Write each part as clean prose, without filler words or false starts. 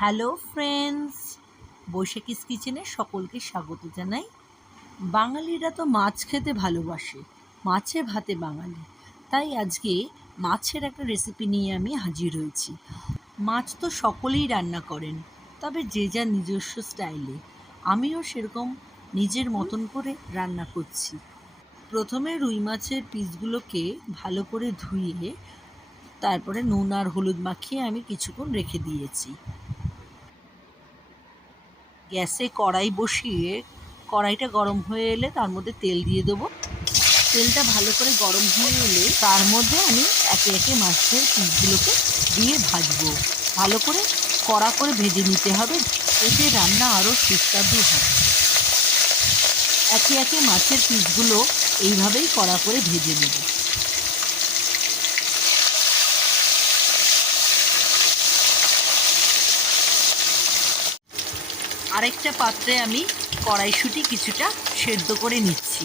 Hello friends, Baishakhi's কিচেনে সকলকে স্বাগত জানাই। বাঙালিরা তো মাছ খেতে ভালোবাসে, মাছে ভাতে বাঙালি। তাই আজকে মাছের একটা রেসিপি নিয়ে আমি হাজির হয়েছি। মাছ তো সকলেই রান্না করেন, তবে যে যার নিজস্ব স্টাইলে। আমিও সেরকম নিজের মতন করে রান্না করছি। প্রথমে রুই মাছের পিসগুলোকে ভালো করে ধুয়ে তারপরে নুন আর হলুদ মাখিয়ে আমি কিছুক্ষণ রেখে দিয়েছি। গ্যাসে কড়াই বসিয়ে কড়াইটা গরম হয়ে এলে তার মধ্যে তেল দিয়ে দেবো। তেলটা ভালো করে গরম হয়ে এলে তার মধ্যে আমি একে একে মাছের পিসগুলোকে দিয়ে ভাজবো। ভালো করে কড়া করে ভেজে নিতে হবে, এতে রান্না আরও সুস্বাদু হবে। একে একে মাছের পিসগুলো এইভাবেই কড়া করে ভেজে নেব। আরেকটা পাত্রে আমি কড়াইশুঁটি কিছুটা সেদ্ধ করে নিচ্ছি।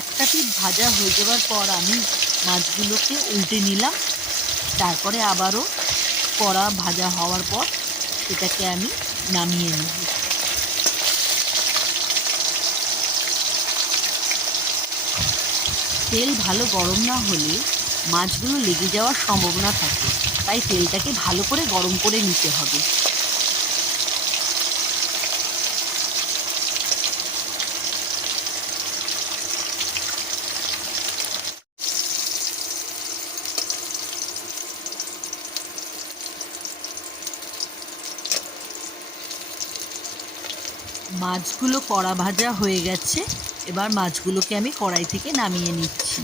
একটা পিঠ ভাজা হয়ে যাওয়ার পর আমি মাছগুলোকে উল্টে নিলাম। তারপরে আবারও কড়া ভাজা হওয়ার পর সেটাকে আমি নামিয়ে নেব। তেল ভালো গরম না হলে মাছগুলো লেগে যাওয়ার সম্ভাবনা থাকে, তাই তেলটাকে ভালো করে গরম করে নিতে হবে। মাছগুলো কড়া ভাজা হয়ে গেছে, এবার মাছগুলোকে আমি কড়াই থেকে নামিয়ে নিচ্ছি।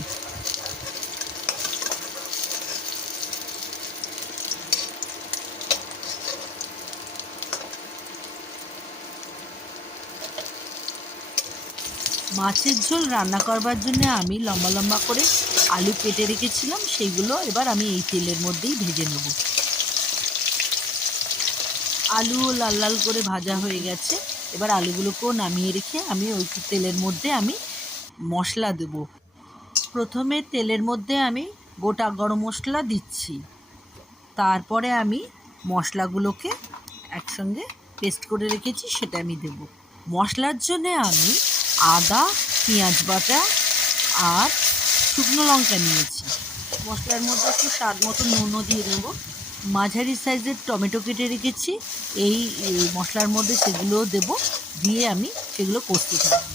মাছের ঝোল রান্না করবার জন্য আমি লম্বা লম্বা করে আলু কেটে রেখেছিলাম, সেইগুলো এবার আমি এই তেলের মধ্যেই ভেজে নেব। আলুও লাল লাল করে ভাজা হয়ে গেছে, এবার আলুগুলোকেও নামিয়ে রেখে আমি ওই তেলের মধ্যে আমি মশলা দেব। প্রথমে তেলের মধ্যে আমি গোটা গরম মশলা দিচ্ছি, তারপরে আমি মশলাগুলোকে একসঙ্গে পেস্ট করে রেখেছি সেটা আমি দেব। মশলার জন্যে আমি আদা, পেঁয়াজ বাটা আর শুকনো লঙ্কা নিয়েছি। মশলার মধ্যে একটু স্বাদ মতো নুনও দিয়ে দেবো। মাঝারি সাইজের টমেটো কেটে রেখেছি, এই মশলার মধ্যে সেগুলোও দেবো, দিয়ে আমি সেগুলো কষতে থাকবো।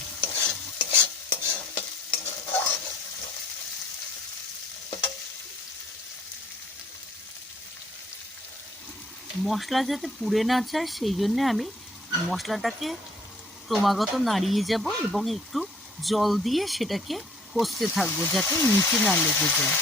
মশলা যাতে পুড়ে না যায় সেই জন্যে আমি মশলাটাকে ক্রমাগত নাড়িয়ে যাব এবং একটু জল দিয়ে সেটাকে কষতে থাকবো যাতে নিচে না লেগে যায়।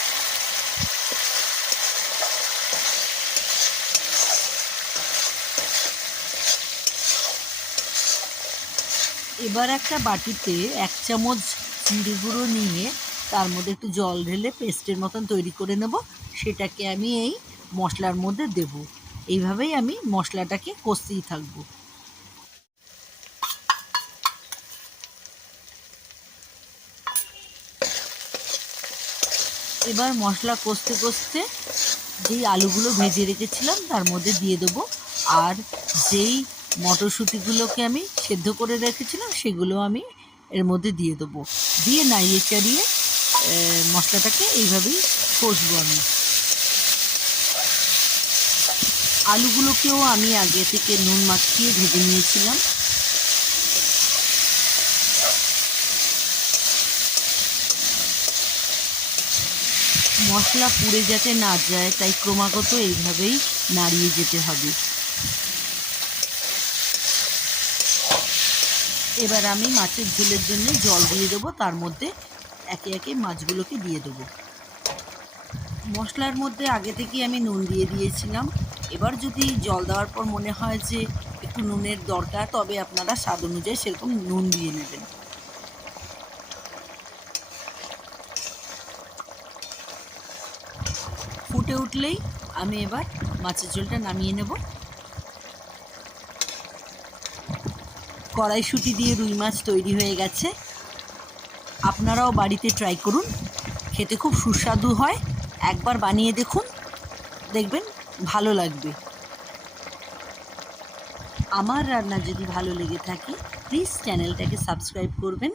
এবার একটা বাটিতে 1 চামচ জিরে গুঁড়ো নিয়ে তার মধ্যে একটু জল ঢেলে পেস্টের মতন তৈরি করে নেব, সেটাকে আমি এই মশলার মধ্যে দেব। এইভাবেই আমি মশলাটাকে কষতেই থাকবো। এবার মশলা কষতে কষতে যেই আলুগুলো ভেজে রেখেছিলাম তার মধ্যে দিয়ে দেবো, আর যেই মটরশুঁটিগুলোকে আমি সেদ্ধ করে রেখেছিলাম সেগুলো আমি এর মধ্যে দিয়ে দেবো। দিয়ে নাড়িয়ে চাড়িয়ে মশলাটাকে এইভাবেই কষবো আমি। আলুগুলোকেও আমি আগে থেকে নুন মাখিয়ে ভেজে নিয়েছিলাম। মশলা পুড়ে যাতে না যায় তাই ক্রমাগত এইভাবেই নাড়িয়ে যেতে হবে। এবার আমি মাছের ঝোলের জন্য জল দিয়ে দেবো, তার মধ্যে একে একে মাছগুলোকে দিয়ে দেবো। মশলার মধ্যে আগে থেকেই আমি নুন দিয়ে দিয়েছিলাম। এবার যদি জল দেওয়ার পর মনে হয় যে একটু নুনের দরকার, তবে আপনারা স্বাদ অনুযায়ী সেরকম নুন দিয়ে নেবেন। ফুটে উঠলেই আমি এবার মাছের ঝোলটা নামিয়ে নেব। কড়াইশুঁটি দিয়ে রুই মাছ তৈরি হয়ে গেছে। আপনারাও বাড়িতে ট্রাই করুন। খেতে খুব সুস্বাদু হয়। একবার বানিয়ে দেখুন, দেখবেন ভালো লাগবে। আমার রান্না যদি ভালো লেগে থাকে প্লিজ চ্যানেলটাকে সাবস্ক্রাইব করবেন।